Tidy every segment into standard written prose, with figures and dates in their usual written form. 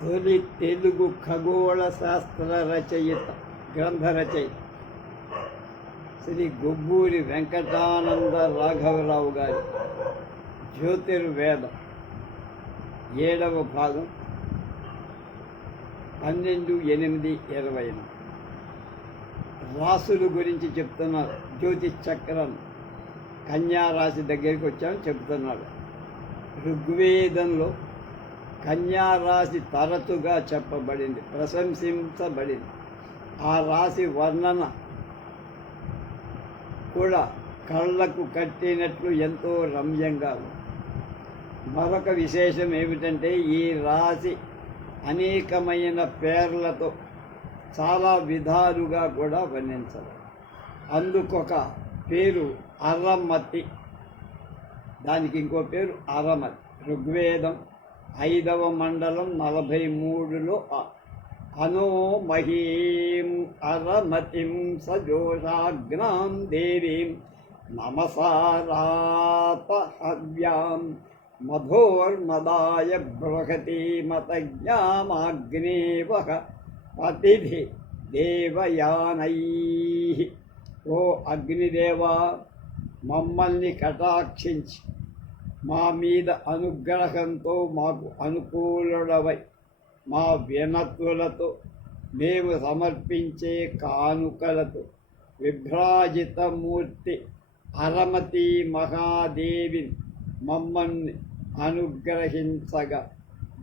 తొలి తెలుగు ఖగోళ శాస్త్ర రచయిత గ్రంథ రచయిత శ్రీ గొబ్బూరి వెంకటానంద రాఘవరావు గారి జ్యోతిర్వేదం 7వ భాగం 12/8/20 రాసుల గురించి చెప్తున్నారు. జ్యోతిష్ చక్రం కన్యా రాశి దగ్గరికి వచ్చామని చెప్తున్నాడు. ఋగ్వేదంలో కన్యా రాశి తరచుగా చెప్పబడింది, ప్రశంసించబడింది. ఆ రాశి వర్ణన కూడా కళ్ళకు కట్టినట్లు ఎంతో రమ్యంగా ఉంది. మరొక విశేషం ఏమిటంటే ఈ రాశి అనేకమైన పేర్లతో చాలా విధాలుగా కూడా వర్ణించారు. అందుకొక పేరు అరమతి, దానికి ఇంకో పేరు అరమతి. ఋగ్వేదం 5వ మండలం 43లో అనో మహీం అరమతిం సజోషాగ్నాం దేవీం నమసారాత హవ్యాం మధోర్మదాయ బృహతి మతజ్ఞామాగ్నేవహ పతిధి దేవయానై. ఓ అగ్నిదేవా, మమ్మల్ని కటాక్షించి మా మీద అనుగ్రహంతో మాకు అనుకూలుడవై మా వినతులతో మేము సమర్పించే కానుకలతో విభ్రాజితమూర్తి అరమతి మహాదేవిని మమ్మల్ని అనుగ్రహించగా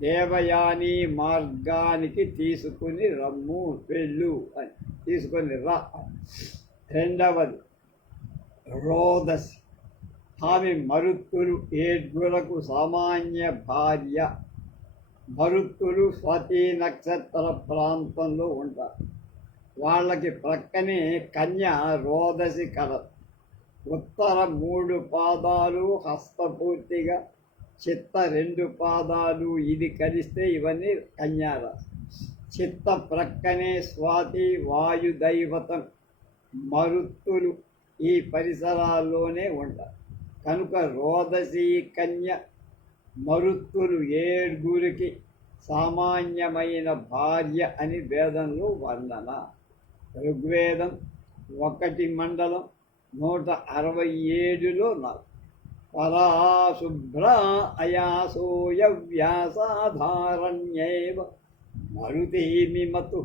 దేవయాని మార్గానికి తీసుకుని రమ్ము, వెళ్ళు అని తీసుకొని రా. రెండవది రోదసి. ఆమె మరుత్తులు 7 సామాన్య భార్య. మరుత్తులు స్వాతి నక్షత్ర ప్రాంతంలో ఉంటారు. వాళ్ళకి ప్రక్కనే కన్య రోదసి కలదు. ఉత్తర 3 పాదాలు హస్తపూర్తిగా, చిత్త 2 పాదాలు ఇది కలిస్తే ఇవన్నీ కన్యారాశి. చిత్త ప్రక్కనే స్వాతి వాయుదైవతం. మరుత్తులు ఈ పరిసరాల్లోనే ఉంటారు. కనుక రోదసి కన్య మరుత్తులు 7 సామాన్యమైన భార్య అని వేదంలో వర్ణన. ఋగ్వేదం 1 మండలం 167లో పరాశుభ్ర అయాసోయ వ్యాసాధారణ్యేవ మరుతేమిమతు.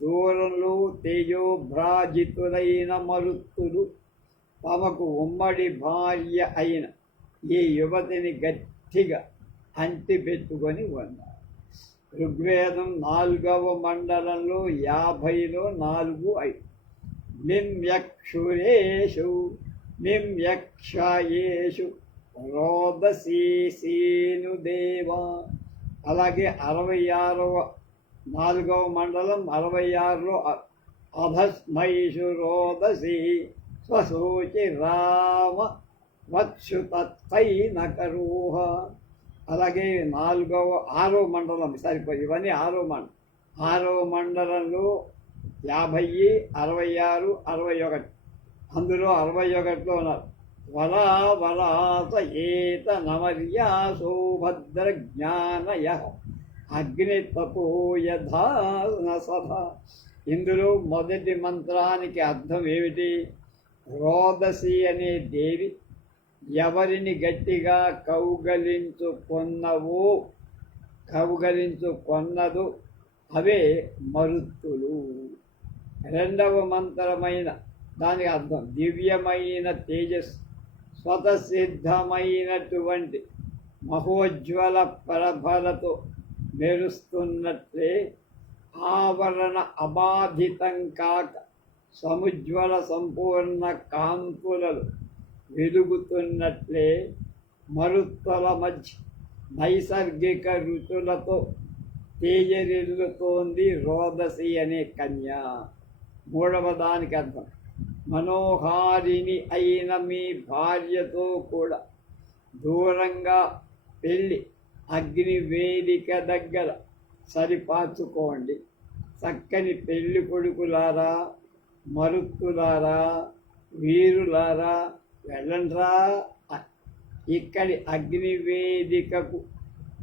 దూరంలో తేజోభ్రాజితులైన మరుత్తులు తమకు ఉమ్మడి భార్య అయిన ఈ యువతిని గట్టిగా అంటిపెట్టుకొని ఉన్నారు. ఋగ్వేదం 4వ మండలంలో 50లో 4-5. మిమ్యక్షురేషు మిమ్యక్షయేషు రోదసీసీను దేవా. అలాగే 4వ మండలం 66లో అధస్మైషు రోదసి స్వశోచి రామ వత్సుతై నకరూహ. అలాగే 6వ మండలం సరిపోయి ఇవన్నీ 6వ మండలంలో 50, 66, 61. అందులో 61లో ఉన్నారు. వలా వలాస ఏత నమర్యాసో భద్ర జ్ఞానయ అగ్ని తపోయధానసభ. ఇందులో మొదటి మంత్రానికి అర్థం ఏమిటి? రోదసి అనే దేవి ఎవరిని గట్టిగా కౌగలించుకొన్నదో అవే మరుత్తులు. 2వ మంత్రమైన దానికి అర్థం దివ్యమైన తేజస్సు, స్వతసిద్ధమైనటువంటి మహోజ్వల ప్రభలతో మెరుస్తున్నట్లే ఆవరణ అబాధితం కాక సముజ్వల సంపూర్ణ కాంతులలో వెలుగుతున్నట్లే మరుత్తుల మధ్య నైసర్గిక ఋతులతో తేజరిల్లుతోంది రోదసి అనే కన్య. 3వ దానికి అర్థం మనోహారిణి అయిన మీ భార్యతో కూడా దూరంగా పెళ్ళి అగ్ని వేదిక దగ్గర సరిపార్చుకోండి. చక్కని పెళ్లి కొడుకులారా, మరుత్తులారా, వీరులారా, వెళ్ళండ్రా. ఇక్కడి అగ్నివేదికకు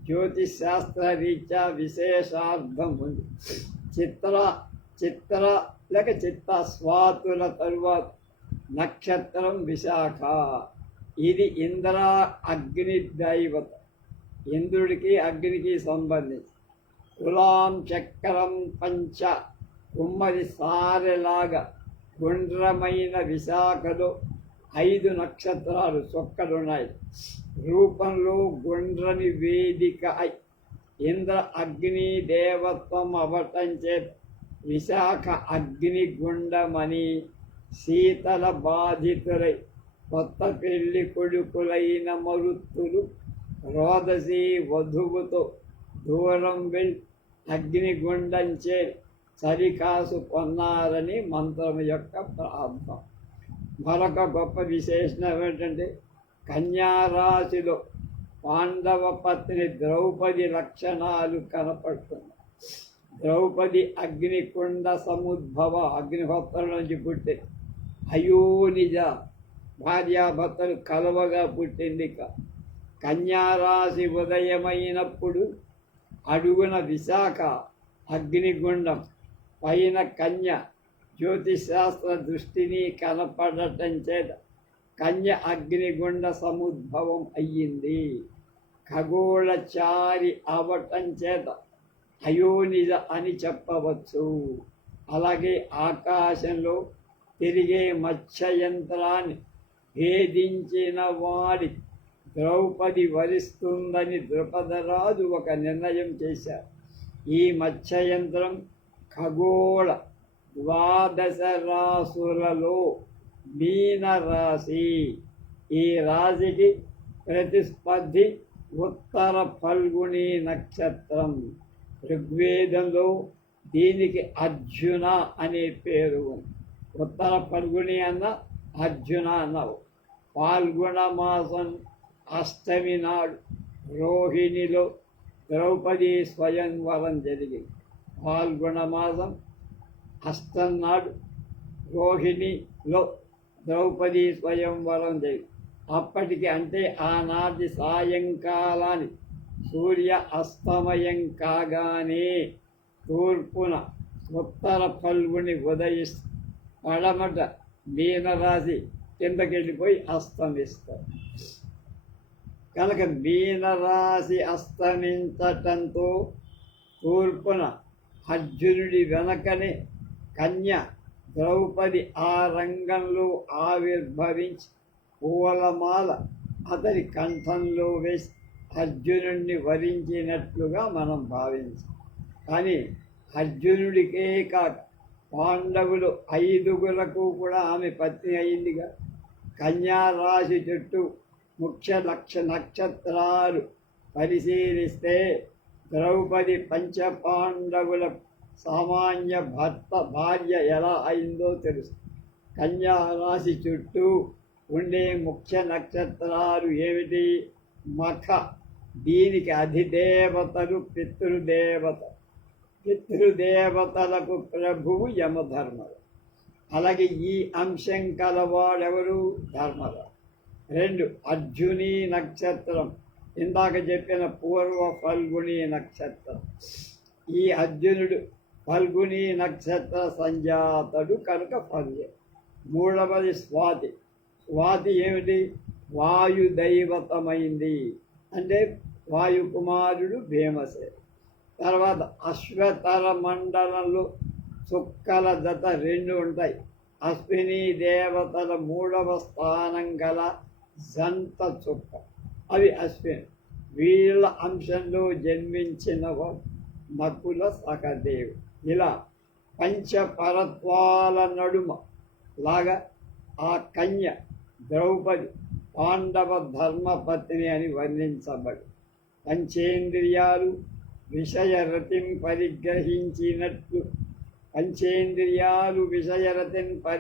జ్యోతిశాస్త్ర రీత్యా విశేషార్థం ఉంది. చిత్ర లేక చిత్త స్వాతుల తరువాత నక్షత్రం విశాఖ. ఇది ఇంద్ర అగ్ని దైవత, ఇంద్రుడికి అగ్నికి సంబంధించి. కులాం చక్రం పంచ, కుమ్మరి సారెలాగా గుండ్రమైన విశాఖలో 5 నక్షత్రాలు చొక్కలున్నాయి. రూపంలో గుండ్రని వేదిక అయి ఇంద్ర అగ్ని దేవత్వం అవటం చేత విశాఖ అగ్ని గుండమని శీతల బాధితులై కొత్త పెళ్లి కొడుకులైన మరుత్తులు రోదసి వధువుతో దూరం వెళ్ళి అగ్నిగుండంచే చలికాసు కొన్నారని మంత్రం యొక్క ప్రార్థన. మరొక గొప్ప విశేషణం ఏమిటంటే కన్యారాశిలో పాండవ పత్ని ద్రౌపది లక్షణాలు కనపడుతున్నాయి. ద్రౌపది అగ్నికుండ సముద్భవ, అగ్నిహోత్రం నుంచి పుట్టి అయోనిజ భార్యాభర్తలు కలవగా పుట్టింది. కన్యారాశి ఉదయమైనప్పుడు అడుగున విశాఖ అగ్నిగుండం, పైన కన్య జ్యోతిశాస్త్ర దృష్టిని కనపడటం చేత కన్య అగ్నిగుండ సముద్భవం అయ్యింది. ఖగోళచారి అవటం చేత అయోనిజ అని చెప్పవచ్చు. అలాగే ఆకాశంలో తిరిగే మత్స్యయంత్రాన్ని భేదించిన వాడి ద్రౌపది వరిస్తుందని ద్రుపదరాజు ఒక నిర్ణయం చేశారు. ఈ మత్స్యయంత్రం ఖగోళ 12 రాశులలో మీనరాశి. ఈ రాశికి ప్రతిస్పర్ధి ఉత్తర ఫల్గుణి నక్షత్రం. ఋగ్వేదంలో దీనికి అర్జున అనే పేరు ఉంది. ఉత్తర ఫల్గుణి అన్న అర్జున అన్నవు. పాల్గొన మాసం అష్టమి నాడు రోహిణిలో ద్రౌపది స్వయంవరం జరిగింది. పాల్గొన మాసం అష్టం నాడు రోహిణిలో ద్రౌపది స్వయంవరం జరిగింది. అప్పటికి అంటే ఆనాటి సాయంకాలానికి సూర్య అస్తమయం కాగానే తూర్పున ఉత్తర ఫల్గుని ఉదయిస్తూ పడమట మీనరాశి కిందకెళ్ళిపోయి అస్తమిస్తారు. కనుక మీనరాశి అస్తమించటంతో తూర్పున అర్జునుడి వెనకనే కన్య ద్రౌపది ఆ రంగంలో ఆవిర్భవించి పూలమాల అతని కంఠంలో వేసి అర్జునుడిని వరించినట్లుగా మనం భావించాం. కానీ అర్జునుడికే కాక పాండవులు 5గురకు కూడా ఆమె పత్ని అయిందిగా. కన్యారాశి చుట్టూ ముఖ్య నక్షత్రాలు పరిశీలిస్తే ద్రౌపది పంచపాండవుల సామాన్య భార్య ఎలా అయిందో తెలుసు. కన్యారాశి చుట్టూ ఉండే ముఖ్య నక్షత్రాలు ఏమిటి? మఖ. దీనికి అధిదేవతలు పితృదేవతలకు ప్రభువు యమధర్మరాజు. అలాగే ఈ అంశం కలవాడెవరు? ధర్మరాజు. 2 అర్జుని నక్షత్రం, ఇందాక చెప్పిన పూర్వ ఫల్గుని నక్షత్రం. ఈ అర్జునుడు ఫల్గుని నక్షత్ర సంజాతుడు కనుక ఫల్గు. 3వది స్వాతి. స్వాతి ఏమిటి? వాయుదైవతమైంది, అంటే వాయుకుమారుడు భీమసేనుడు. తర్వాత అశ్వతర మండలంలో చుక్కల జత 2 ఉంటాయి. అశ్విని దేవతల 3వ స్థానం గల జంట చుక్క, అవి అశ్విని. వీళ్ళ అంశంలో జన్మించినవాడు నకుల సహదేవుడు. ఇలా పంచపరత్వాల నడుమ లాగా ఆ కన్య ద్రౌపది పాండవ ధర్మపత్ని అని వర్ణించబడి పంచేంద్రియాలు విషయరతిని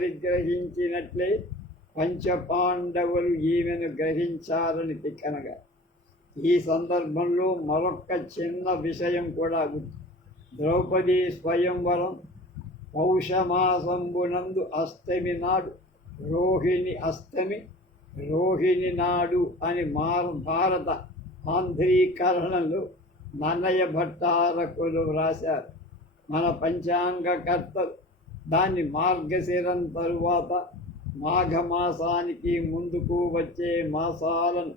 పరిగ్రహించినట్లే పంచపాండవులు ఈమెను గ్రహించారని తిక్కనగా. ఈ సందర్భంలో మరొక్క చిన్న విషయం కూడా గుర్తు. ద్రౌపది స్వయంవరం పౌషమాసంబునందు అష్టమి నాడు రోహిణి అష్టమి, రోహిణి నాడు అని భారత ఆంధ్రీకరణలు నన్నయ్య భట్టారకులు వ్రాశారు. మన పంచాంగకర్తలు దాన్ని మార్గశిరం తరువాత మాఘమాసానికి ముందుకు వచ్చే మాసాలను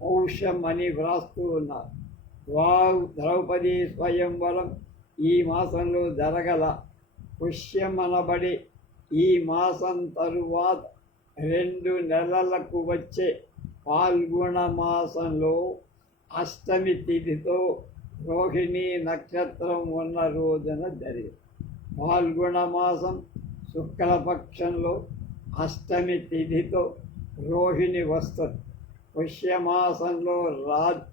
పౌషం అని వ్రాస్తూ ఉన్నారు. ద్రౌపది స్వయంవరం ఈ మాసంలో జరగల. పుష్యమనబడి ఈ మాసం తరువాత 2 నెలలకు వచ్చే పాల్గొన మాసంలో అష్టమి తిథితో రోహిణి నక్షత్రం ఉన్న రోజున జరిగింది. పాల్గొన మాసం శుక్లపక్షంలో అష్టమి తిథితో రోహిణి వస్తుంది. పుష్యమాసంలో రాదు.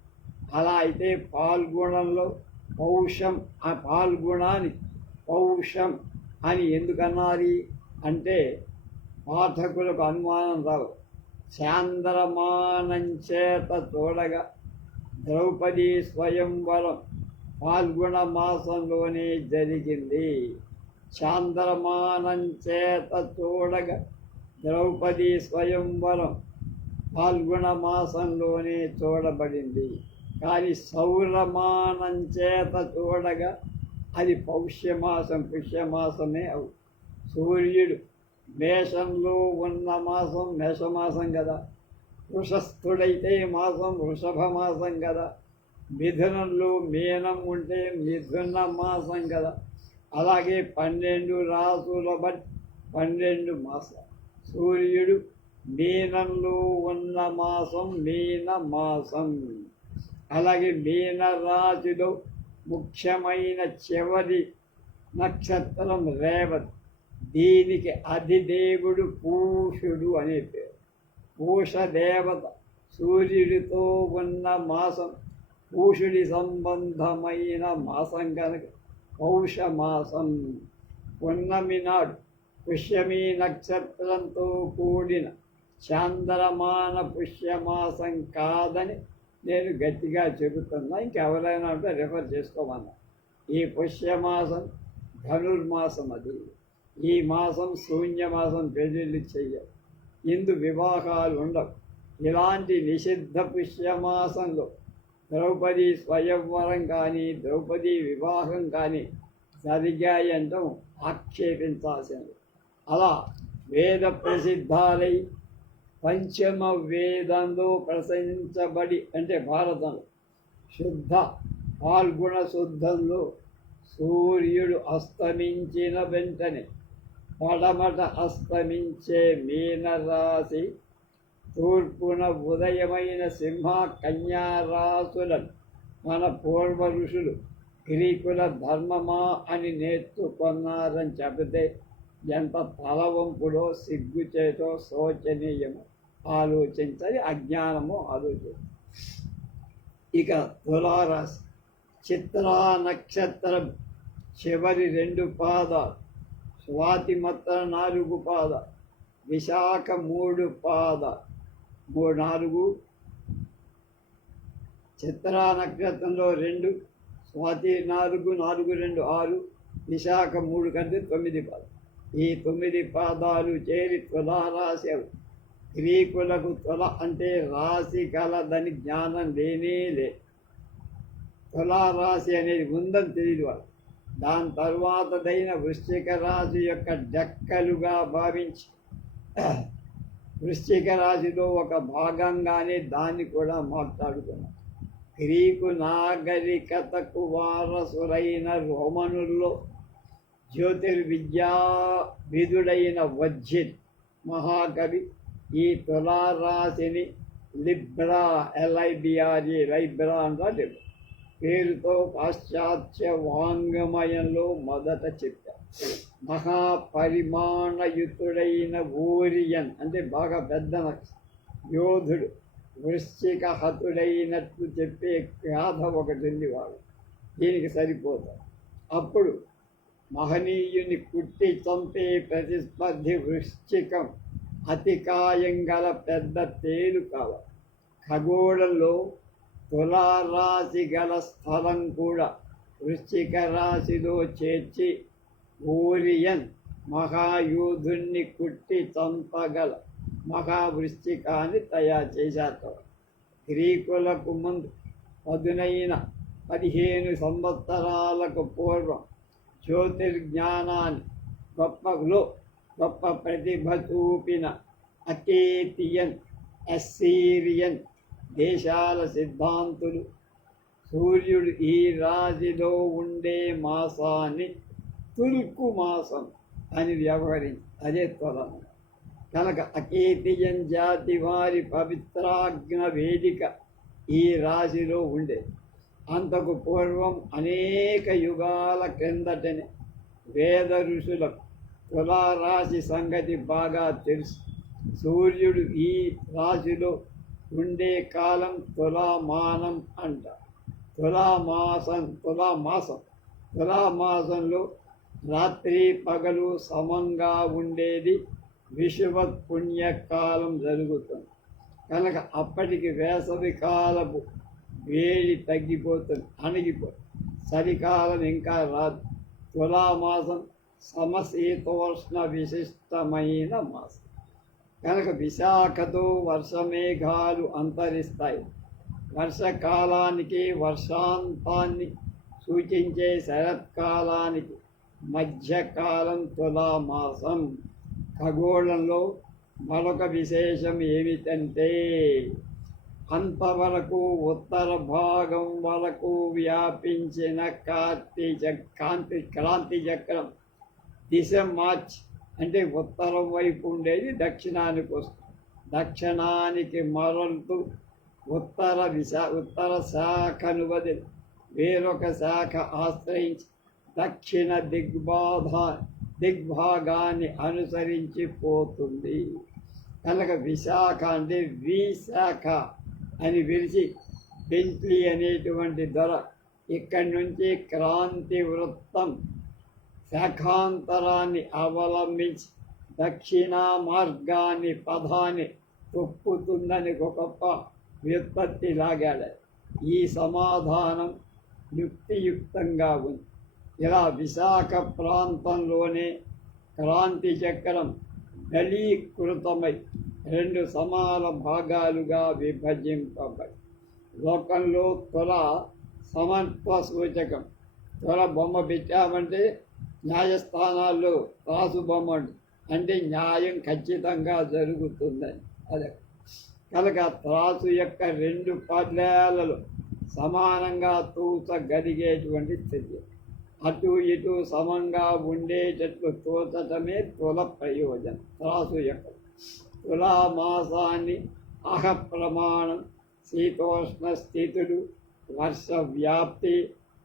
అలా అయితే పాల్గొనంలో పౌషం, ఆ పాల్గొనానికి పౌషం అని ఎందుకన్నారు అంటే పాఠకులకు అనుమానం రావు. చాంద్రమానం చేత చూడగా ద్రౌపది స్వయంవరం పాల్గొన మాసంలోనే జరిగింది. చాంద్రమానం చేత చూడగా ద్రౌపది స్వయంవరం పాల్గొన మాసంలోనే చూడబడింది. కానీ సౌరమానం చేత చూడగా అది పౌష్యమాసం, పుష్యమాసమే అవు. సూర్యుడు మేషంలో ఉన్న మాసం మేషమాసం కదా, వృషస్థుడైతే మాసం వృషభ మాసం కదా, మిథునంలో మీనం ఉంటే మిథున మాసం కదా. అలాగే 12 రాసుల బట్టి 12 మాసాలు. సూర్యుడు మీనంలో ఉన్న మాసం మీన మాసం. అలాగే మీన రాశిలో ముఖ్యమైన చివరి నక్షత్రం రేవతి. దీనికి అధిదేవుడు పూషుడు అనే పేరు. పూష దేవత సూర్యుడితో ఉన్న మాసం పూషుడి సంబంధమైన మాసం కనుక పౌషమాసం. పున్నమి నాడు పుష్యమి నక్షత్రంతో కూడిన చాంద్రమాన పుష్యమాసం కాదని నేను గట్టిగా చెబుతున్నా. ఇంకెవరైనా ఉంటే రిఫర్ చేసుకోమన్నా. ఈ పుష్యమాసం ధనుర్మాసం. అది ఈ మాసం శూన్యమాసం. పెళ్ళిళ్ళు చెయ్యరు, ఇందు వివాహాలు ఉండవు. ఇలాంటి నిషిద్ధ పుష్యమాసంలో ద్రౌపది స్వయంవరం కానీ ద్రౌపది వివాహం కానీ జరిగాయంటాం ఆక్షేపించాల్సింది. అలా వేద ప్రసిద్ధాలై పంచమ వేదంలో ప్రశంసించబడి అంటే భారతంలో శుద్ధ పాల్గొన శుద్ధంలో సూర్యుడు అస్తమించిన వెంటనే పడమట అస్తమించే మీనరాశి, తూర్పున ఉదయమైన సింహ కన్యా రాశులను మన పూర్వ ఋషులు గ్రీకుల ధర్మమా అని నేర్చుకున్నారని చెబితే ఎంత తలవంపుడో సిగ్గుచేటో శోచనీయమో ఆలోచించాలి. అజ్ఞానమో ఆలోచించాలి. ఇక తులారాశి చిత్రా నక్షత్రం చివరి 2 పాదాలు, స్వాతి మాత్రం 4 పాదాలు, విశాఖ 3 పాదాలు, 4 చిత్రా నక్షత్రంలో 2, స్వాతి 4, 4, 2, 6, విశాఖ 3 కంటే 9 పాదాలు. ఈ 9 పాదాలు చేరి తులారాశి. గ్రీకులకు తుల అంటే రాశి కలదని జ్ఞానం లేనే లేదు. తులారాశి అనేది ఉందని తెలియదు వాళ్ళు. దాని తర్వాతదైన వృశ్చిక రాశి యొక్క డెక్కలుగా భావించి వృశ్చిక రాశిలో ఒక భాగంగానే దాన్ని కూడా మాట్లాడుకున్నారు. గ్రీకు నాగరికతకు వారసులైన రోమనుల్లో జ్యోతిర్విద్యావిధుడైన వజ్జిన్ మహాకవి ఈ తులారాశిని లిబ్రా లైబ్రా అంటారు పేరుతో పాశ్చాత్య వాంగ్మయంలో మొదట చెప్పారు. మహాపరిమాణయుతుడైన ఓరియన్ అంటే బాగా పెద్ద యోధుడు వృశ్చిక హతుడైనట్లు చెప్పే గాథ ఒకటి ఉంది. వాడు దీనికి సరిపోతారు. అప్పుడు మహనీయుని కుట్టి చంపే ప్రతిస్పర్ధి వృశ్చికం అతికాయం గల పెద్ద తేలు కావాలి. ఖగోళంలో తులారాశి గల స్థలం కూడా వృశ్చిక రాశిలో చేర్చి ఓరియన్ మహాయోధుణ్ణి కుట్టి చంపగల మహావృశ్చికాన్ని తయారు చేశారు. గ్రీకులకు ముందు పదునైన 15 సంవత్సరాలకు పూర్వం జ్యోతిర్జ్ఞానాన్ని గొప్ప ప్రతిభ చూపిన అకేతియన్, అస్సీరియన్ దేశాల సిద్ధాంతులు సూర్యుడు ఈ రాశిలో ఉండే మాసాన్ని తుల్కు మాసం అని వ్యవహరించి అదే త్వరము కనుక అకేతియన్ జాతి వారి పవిత్రాగ్న వేదిక ఈ రాశిలో ఉండే. అంతకు పూర్వం అనేక యుగాల క్రిందటనే వేద ఋషులకు తులారాశి సంగతి బాగా తెలుసు. సూర్యుడు ఈ రాశిలో ఉండే కాలం తులామానం అంట. తులామాసంలో రాత్రి పగలు సమంగా ఉండేది విషువత్ పుణ్యకాలం జరుగుతుంది కనుక అప్పటికి వేసవి కాలపు వేడి తగ్గిపోతుంది, అణిగిపోతుంది. చలికాలం ఇంకా రాదు. తులామాసం సమశీతోష్ణ విశిష్టమైన మాసం కనుక విశాఖతో వర్షమేఘాలు అంతరిస్తాయి. వర్షకాలానికి వర్షాంతాన్ని సూచించే శరత్కాలానికి మధ్యకాలం తులామాసం. ఖగోళంలో మరొక విశేషం ఏమిటంటే అంతవరకు ఉత్తర భాగం వరకు వ్యాపించిన క్రాంతి చక్రం దిశ మార్చి అంటే ఉత్తరం వైపు ఉండేది దక్షిణానికి వస్తుంది. దక్షిణానికి మరలుతూ ఉత్తర శాఖను వదిలి వేరొక శాఖ ఆశ్రయించి దక్షిణ దిగ్భాగాన్ని అనుసరించి పోతుంది కనుక విశాఖ అంటే విశాఖ అని పిలిచి బెంట్లీ అనేటువంటి దొర ఇక్కడి నుంచి క్రాంతి వృత్తం శాఖాంతరాన్ని అవలంబించి దక్షిణ మార్గాన్ని పదాన్ని తొక్కుతుందని గొప్ప వ్యుత్పత్తి లాగాడు. ఈ సమాధానం యుక్తియుక్తంగా ఉంది. ఇలా విశాఖ ప్రాంతంలోనే క్రాంతి చక్రం దళీకృతమై 2 సమాన భాగాలుగా విభజింపబడి లోకంలో తుల సమత్వ సూచకం. తుల బొమ్మ పెట్టామంటే న్యాయస్థానాల్లో త్రాసు బొమ్మ అంటే న్యాయం ఖచ్చితంగా జరుగుతుందని. అదే కనుక త్రాసు యొక్క 2 పర్యాలలో సమానంగా తూచగలిగేటువంటి స్థితి. అటు ఇటు సమంగా ఉండేటట్లు తోచటమే తుల ప్రయోజనం. త్రాసు యొక్క తులామాసాన్ని అహ ప్రమాణం, శీతోష్ణ స్థితులు, వర్ష వ్యాప్తి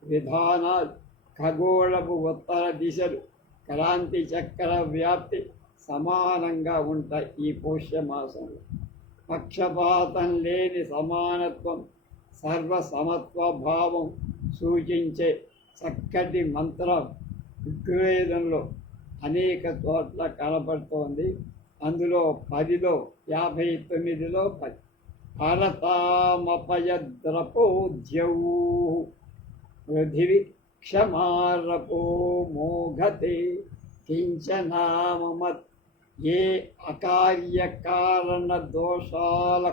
విధానాలు, ఖగోళపు ఉత్తర దిశలు, క్రాంతి చక్ర వ్యాప్తి సమానంగా ఉంటాయి. ఈ పౌష్యమాసంలో పక్షపాతం లేని సమానత్వం, సర్వసమత్వ భావం సూచించే చక్కటి మంత్రం ఋగ్వేదంలో అనేక చోట్ల కనపడుతోంది. అందులో 10లో 59లో 10 భారతామపయద్రపోద్యౌ పృథివి క్షమారపో మోఘతే కించనామమత్. ఏ అకార్యకారణ దోషాల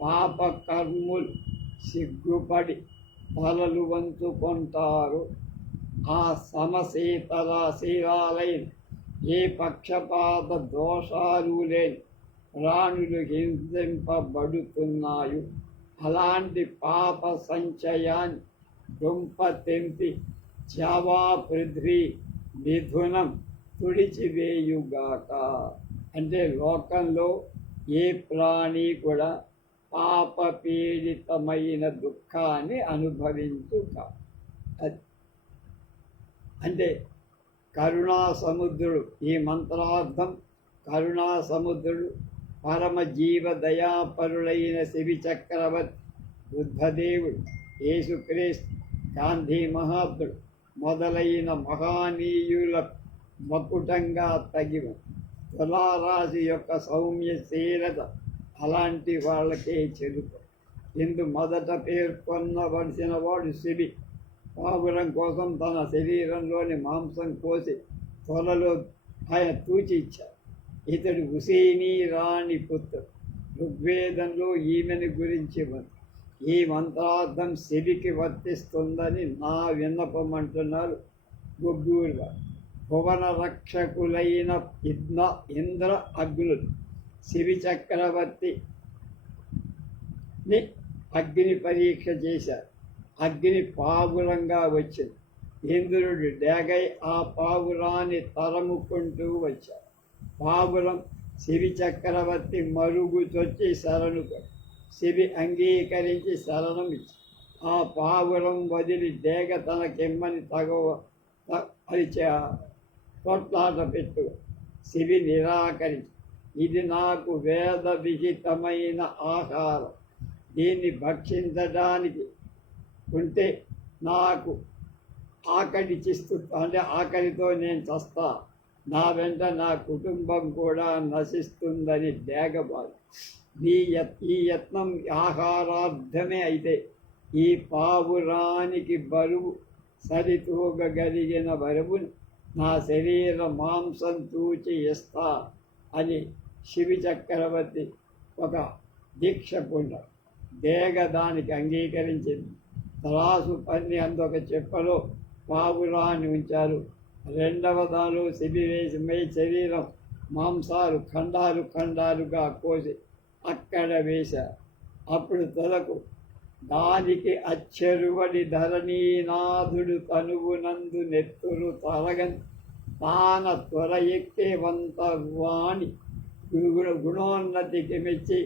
పాపకర్ములు సిగ్గుపడి తలలు వంచుకుంటారు ఆ సమశీతరాశీలాలైన ఏ పక్షపాత దోషాలు లేని ప్రాణులు హింసింపబడుతున్నాయో అలాంటి పాప సంచయాన్ని దుంప తెంపి జావా పృథ్వీ మిథునం తుడిచివేయుగాక. అంటే లోకంలో ఏ ప్రాణి కూడా పాప పీడితమైన దుఃఖాన్ని అనుభవించుక. అంటే కరుణా సముద్రుడు. ఈ మంత్రార్థం కరుణా సముద్రుడు పరమ జీవ దయాపరులైన శివి చక్రవర్తి, బుద్ధదేవుడు, యేసుక్రీస్తు, గాంధీ మహాత్ముడు మొదలైన మహానీయుల మకుటంగా తగిన తులారాశి యొక్క సౌమ్యశీలత అలాంటి వాళ్ళకే చెరుపు. ఇందు మొదట పేర్కొనవలసిన వాడు శివి. పావురం కోసం తన శరీరంలోని మాంసం కోసి త్వరలో ఆయన తూచి ఇచ్చారు. ఇతడు హుసేనీ రాణి పుత్రుడు. ఋగ్వేదంలో ఈమెను గురించి ఉంది. ఈ మంత్రార్థం శివికి వర్తిస్తుందని నా విన్నపం అంటున్నారు గుగ్గూరు గారు. భువన రక్షకులైన ఇంద్ర అగ్నులు శివి చక్రవర్తిని అగ్ని పరీక్ష చేశారు. అగ్ని పావురంగా వచ్చింది. ఇంద్రుడు డేగై ఆ పావురాన్ని తరముకుంటూ వచ్చాడు. పావురం శివి చక్రవర్తి మరుగుచొచ్చి శరణుపడి శివి అంగీకరించి శరణం ఇచ్చి ఆ పావురం వదిలి డేగ తనకిమ్మని అది కొట్లాట పెట్టు. శివి నిరాకరించి ఇది నాకు వేద విహితమైన ఆహారం, దీన్ని భక్షించడానికి ఉంటే నాకు ఆకలి అంటే ఆకలితో నేను చస్తా, నా వెంట నా కుటుంబం కూడా నశిస్తుందని డేగబాదు. ఈ యత్నం ఆహారార్థమే అయితే ఈ పావురానికి బరువు సరితూగగలిగిన బరువుని నా శరీర మాంసం తూచి ఇస్తా అని శివి చక్రవర్తి ఒక దీక్ష పూంటాడు. డేగ దానికి అంగీకరించింది. తరాసు పన్ని అందొక చెప్పలో పావురాన్ని ఉంచారు. రెండవ దానిలో శిబి వేసి శరీరం మాంసాలు ఖండాలుగా కోసి అక్కడ వేశారు. అప్పుడు తొలకు దానికి అచ్చెరువడి ధరణీనాథుడు తనువునందు నెత్తురు తరగన్ తాన త్వర ఎక్కేవంత వాణి గుణోన్నతికి మెచ్చి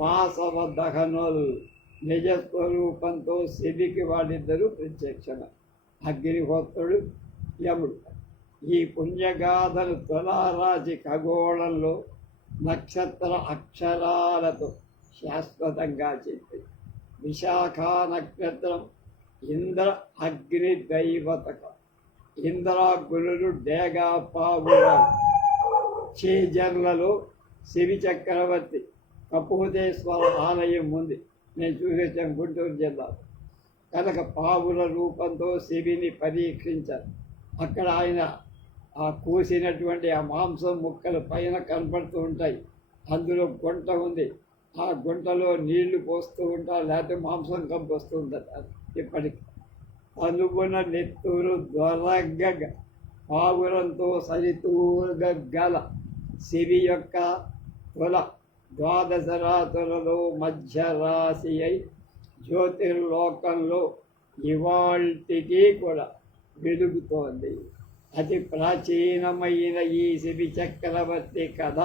వాసవ దహనుల్ నిజస్వరూపంతో శివికి వాడిద్దరూ ప్రత్యక్షమ. అగ్నిహోత్రుడు యముడు. ఈ పుణ్యగాథలు తులారాశి ఖగోళంలో నక్షత్ర అక్షరాలతో శాశ్వతంగా చెప్పింది. విశాఖ నక్షత్రం ఇంద్ర అగ్ని దైవతక. ఇంద్రాగ్నులు డేగా పావురాలు. చేజర్లలో శివి చక్రవర్తి కపోతేశ్వర ఆలయం ఉంది. నేను చూసేసాను గుంటూరు జిల్లాలో. కనుక పావుల రూపంతో శివిని పరీక్షించారు. అక్కడ ఆయన ఆ కోసినటువంటి ఆ మాంసం ముక్కలు పైన కనపడుతూ ఉంటాయి. అందులో గుంట ఉంది. ఆ గుంటలో నీళ్లు పోస్తూ ఉంటారు, లేకపోతే మాంసం కంపొస్తూ ఉంటుంది. ఇప్పటికి అనుగుణ నెత్తూరు దొరగగ పావురంతో సరితూగల శివి యొక్క తుల ద్వాదశ రాతులలో మధ్య రాశి అయి జ్యోతిర్లోకంలో ఇవాల్టికి కూడా వెలుగుతోంది. అతి ప్రాచీనమైన ఈ శివి చక్రవర్తి కథ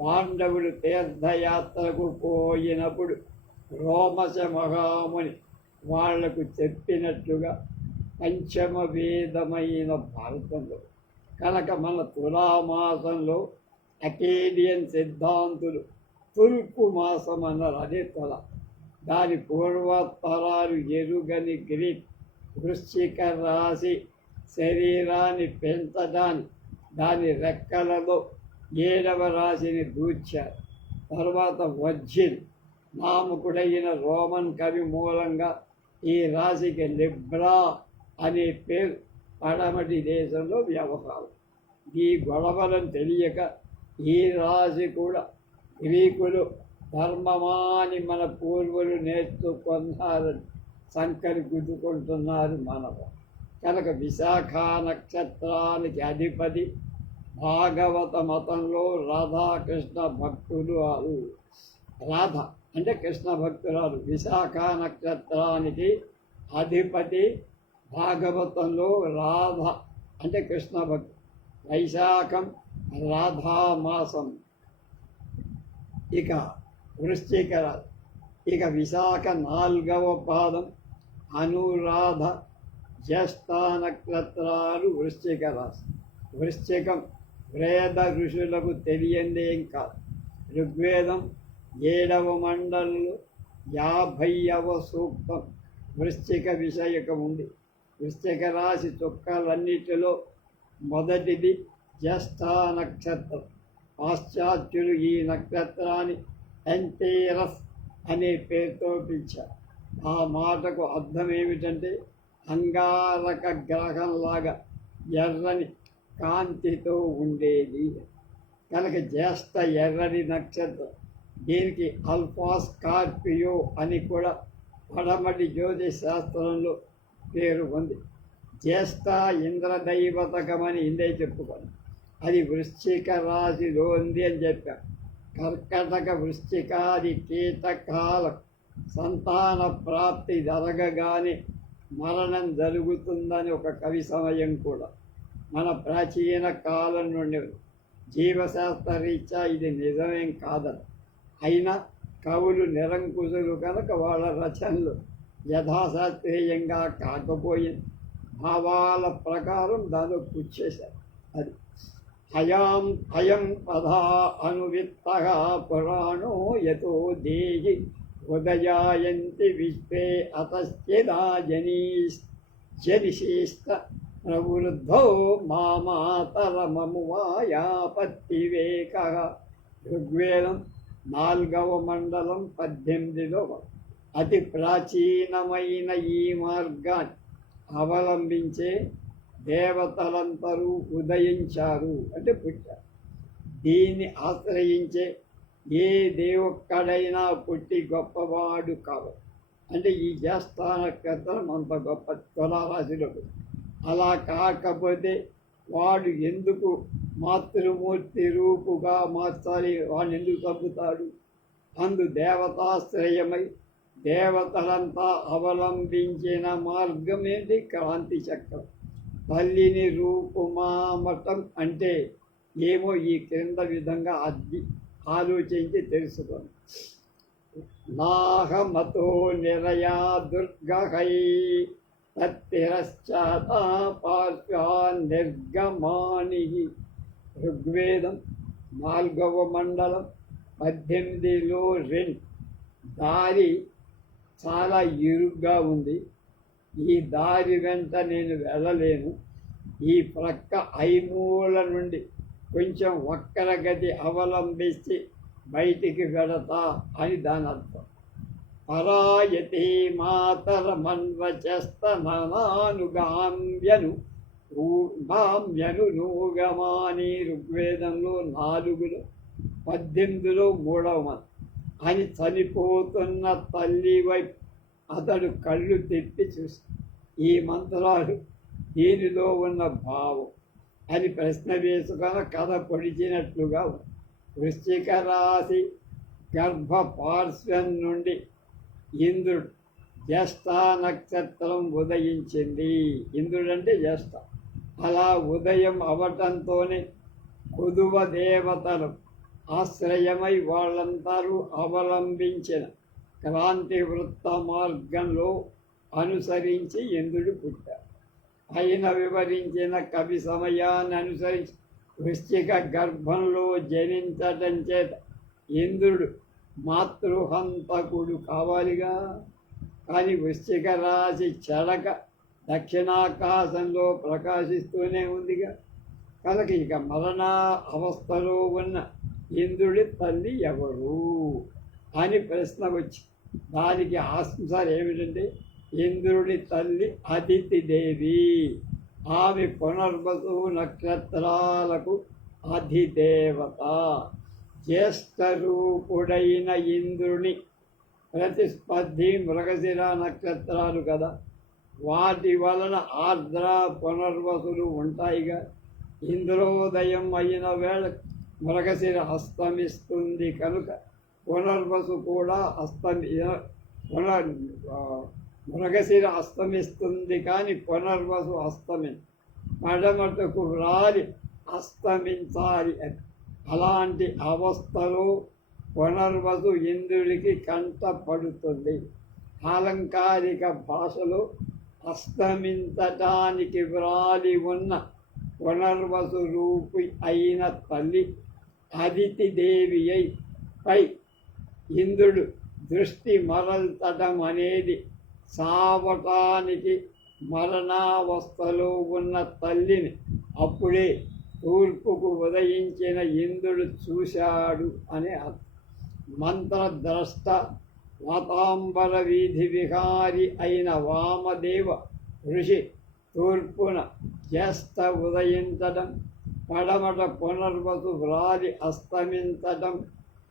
పాండవులు తీర్థయాత్రకు పోయినప్పుడు రోమశ మహాముని వాళ్లకు చెప్పినట్లుగా పంచమ వేదమైన భారతంలో. కనుక మన తులామాసంలో అకేడియన్ సిద్ధాంతులు తుర్పు మాసం అన్నారు. అదే తుల. దాని పూర్వతరాలు ఎరుగని గ్రీక్ వృశ్చిక రాశి శరీరాన్ని పెంచడానికి దాని రెక్కలలో 7వ రాశిని దూర్చారు. తర్వాత వజ్జిన్ నామకుడైన రోమన్ కవి మూలంగా ఈ రాశికి లిబ్రా అనే పేరు పడమటి దేశంలో వ్యవహారం. ఈ గొడవలను తెలియక ఈ రాశి కూడా గ్రీకులు ధర్మమాని మన పూర్వులు నేర్చుకున్నారని సంకరి గుద్దుకుంటున్నారు మనము. కనుక విశాఖ నక్షత్రానికి అధిపతి భాగవత మతంలో రాధాకృష్ణ భక్తులు. రాధ అంటే కృష్ణ భక్తురాలు. విశాఖ నక్షత్రానికి అధిపతి భాగవతంలో రాధ అంటే కృష్ణ భక్తు. వైశాఖం రాధామాసం. ఇక వృశ్చిక రాశి. ఇక విశాఖ 4వ పాదం అనురాధ జ్యేష్ఠ నక్షత్రాలు వృశ్చిక రాశి. వృశ్చికం వేద ఋషులకు తెలియందేం కాదు. ఋగ్వేదం 7వ మండలంలో 50వ సూక్తం వృశ్చిక విషయకం ఉంది. వృశ్చిక రాశి చుక్కలన్నిటిలో మొదటిది జ్యేష్ఠ నక్షత్రం. పాశ్చాత్యులు ఈ నక్షత్రాన్ని ఎంటేరస్ అనే పేరుతో పిలిచారు. ఆ మాటకు అర్థం ఏమిటంటే అంగారక గ్రహంలాగా ఎర్రని కాంతితో ఉండేది. కనుక జ్యేష్ఠ ఎర్రని నక్షత్రం. దీనికి ఆల్ఫా స్కార్పియో అని కూడా పడమటి జ్యోతిష్ శాస్త్రంలో పేరు ఉంది. జ్యేష్ఠ ఇంద్రదైవతకమని ఇందే చెప్పుకోండి. అది వృశ్చిక రాశిలో ఉంది అని చెప్పారు. కర్కటక వృశ్చికాది కీటకాల సంతాన ప్రాప్తి జరగగానే మరణం జరుగుతుందని ఒక కవి సమయం కూడా మన ప్రాచీన కాలం నుండి జీవశాస్త్ర రీత్యా ఇది నిజమేం కాదని. అయినా కవులు నిరంకుశులు కనుక వాళ్ళ రచనలు యథాశాస్త్రీయంగా కాకపోయింది. భావాల ప్రకారం దానిలో కూర్చేశారు. అది అయం పదా అనువిత్త పురాణో యతో దేహి ఉదయాయంతి విశ్వే అతశ్చిదా జనిశేష్ట ప్రవృద్ధో మామాతరమమువాయాపత్తివేక. ఋగ్వేదం 4వ మండలం 18వ. అతి ప్రాచీనమైన ఈ మార్గాన్ని అవలంబించే దేవతలందరూ ఉదయించారు అంటే పుట్టారు. దీన్ని ఆశ్రయించే ఏ దేవుక్కడైనా పుట్టి గొప్పవాడు కావాలి. అంటే ఈ జ్యేష్ఠ నక్షత్రం అంత గొప్ప తులారాశిలో. అలా కాకపోతే వాడు ఎందుకు మాతృమూర్తి రూపుగా మార్చాలి? వాడు ఎందుకు చంపుతాడు? అందు దేవతాశ్రయమై దేవతలంతా అవలంబించిన మార్గం ఏంటి? క్రాంతి చక్రం. తల్లిని రూపుమామటం అంటే ఏమో ఈ క్రింద విధంగా ఆలోచించి తెలుసుకోండి. నాహమతో నిరయా దుర్గహై తత్తిరశ్చాతా పార్శ్వాన్నిర్గమాని. ఋగ్వేదం 4వ మండలం 18లో 2. దారి చాలా ఇరుగ్గా ఉంది. ఈ దారి వెంట నేను వెళ్ళలేను. ఈ ప్రక్క ఐమూల నుండి కొంచెం వక్రగతి అవలంబించి బయటికి వెళతా అని దాని అర్థం. పరాయతి మాతరమన్వచస్తనానుగామ్యను నూగమాని. ఋగ్వేదంలో 4లో 18లో 3వ మంది. అని చనిపోతున్న తల్లి వైపు అతడు కళ్ళు తెప్పి చూసి ఈ మంత్రాలు దీనిలో ఉన్న భావం అని ప్రశ్న వేసుకొని కథ పొడిచినట్లుగా వృశ్చిక రాశి గర్భ పార్శ్వం నుండి ఇంద్రుడు జ్యేష్ఠ నక్షత్రం ఉదయించింది. ఇంద్రుడు అంటే జ్యేష్ఠ. అలా ఉదయం అవటంతోనే కుదువ దేవతలు ఆశ్రయమై వాళ్ళందరూ అవలంబించిన క్రాంతి వృత్త మార్గంలో అనుసరించి ఇంద్రుడు పుట్టారు. పైన వివరించిన కవి సమయాన్ని అనుసరించి వృశ్చిక గర్భంలో జనించటం చేత ఇంద్రుడు మాతృహంతకుడు కావాలిగా. కానీ వృశ్చిక రాశి చెడక దక్షిణాకాశంలో ప్రకాశిస్తూనే ఉందిగా. కనుక ఇక మరణ అవస్థలో ఉన్న ఇంద్రుడి తల్లి ఎవరు అని ప్రశ్న వచ్చి దానికి ఆన్సర్ ఏమిటంటే ఇంద్రుడి తల్లి అదితిదేవి. ఆమె పునర్వసు నక్షత్రాలకు అధిదేవత. జ్యేష్ఠ రూపుడైన ఇంద్రుని ప్రతిస్పర్ధి మృగశిర నక్షత్రాలు కదా. వాటి వలన ఆర్ద్ర పునర్వసులు ఉంటాయిగా. ఇంద్రోదయం అయిన వేళ మృగశిర అస్తమిస్తుంది కనుక పునర్వసు కూడా మృగశిర అస్తమిస్తుంది కానీ పునర్వసు పడమటకు రాలి అస్తమించాలి. అలాంటి అవస్థలో పునర్వసు ఇంద్రుడికి కంటపడుతుంది. అలంకారిక భాషలో అస్తమించటానికి వ్రాలి ఉన్న పునర్వసు రూపి అయిన తల్లి అదితిదేవి అయి పై ఇంద్రుడు దృష్టి మరల్చటం అనేది సావటానికి మరణావస్థలో ఉన్న తల్లిని అప్పుడే తూర్పుకు ఉదయించిన ఇంద్రుడు చూశాడు అనే అర్థం. మంత్రద్రష్ట వాతాంబర వీధి విహారి అయిన వామదేవ ఋషి తూర్పున జ్యేష్ఠ ఉదయించడం, పడమట పునర్వసు వ్రాలి అస్తమించడం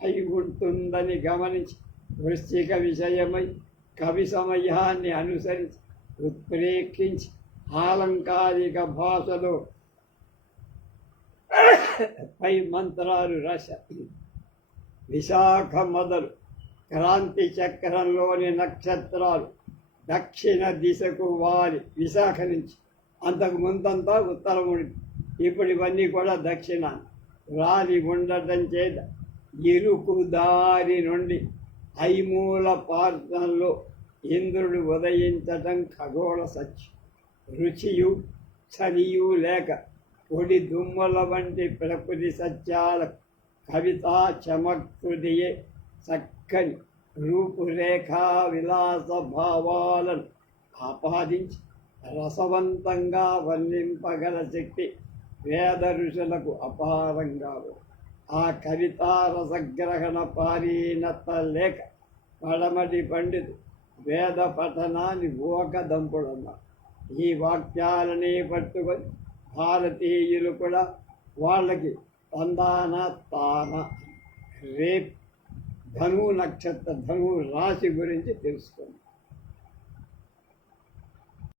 అయి ఉంటుందని గమనించి వృశ్చిక విషయమై కవి సమయాన్ని అనుసరించి ఉత్ప్రేక్షించి ఆలంకారిక భాషలో పై మంత్రాలు రాశారు. విశాఖ మొదలు క్రాంతి చక్రంలోని నక్షత్రాలు దక్షిణ దిశకు వారి విశాఖ నుంచి, అంతకు ముందంతా ఉత్తరముడి, ఇప్పుడు ఇవన్నీ కూడా దక్షిణ రాలి ఉండటం చేత ఇరుకు దారి నుండి ఐమూల పార్శ్వంలో ఇంద్రుడు ఉదయించటం ఖగోళ సత్యం. రుచియు చలియు లేక పొడి దుమ్మల వంటి ప్రకృతి సత్యాల కవితా చమకృతియే చక్కని రూపురేఖా విలాస భావాలను ఆపాదించి రసవంతంగా వర్ణింపగల శక్తి వేద ఋషులకు అపారంగా. ఆ కవితా రసగ్రహణ పారీనత లేక పడమటి పండితు వేద పఠనాన్ని దంపుడన్నారు. ఈ వాక్యాలని పట్టుకొని భారతీయులు కూడా వాళ్ళకి తందాన తాన రేపు ధను నక్షత్ర ధను రాశి గురించి తెలుసుకున్నారు.